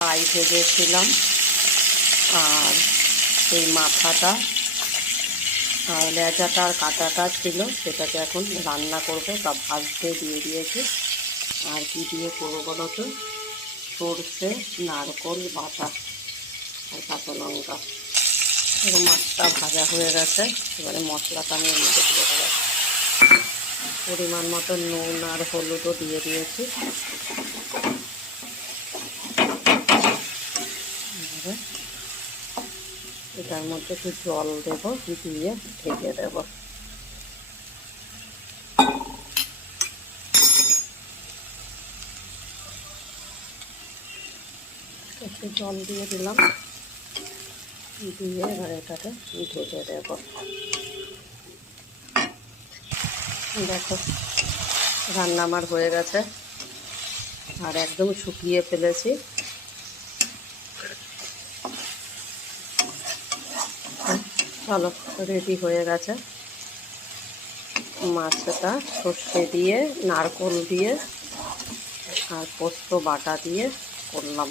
Fry ভেজেছিলাম, আর সেই মাথাটা আর লেজাটা আর কাঁটাটা ছিল সেটাকে এখন রান্না করবো। সব ভাজতে দিয়ে দিয়েছি। আর কি দিয়ে করবো বলো তো? সর্ষে, নারকোল বাটা আর কাঁচা লঙ্কা। এবং মাছটা ভাজা হয়ে গেছে। এবারে মশলাটা আমি এর মধ্যে দিয়ে দেবো। পরিমাণ মতো নুন আর হলুদও দিয়ে দিয়েছি। এটার মধ্যে একটু জল দেবো, দিয়ে ঢেকে দেবো। একটু জল দিয়ে দিলাম, দিয়ে এবার এটাকে ঢেকে দেবো। দেখো, রান্না আমার হয়ে গেছে আর একদম শুকিয়ে ফেলেছি। চলো, রেডি হয়ে গেছে। মাছটা সর্ষে দিয়ে, নারকোল দিয়ে আর পোস্ত বাটা দিয়ে করলাম।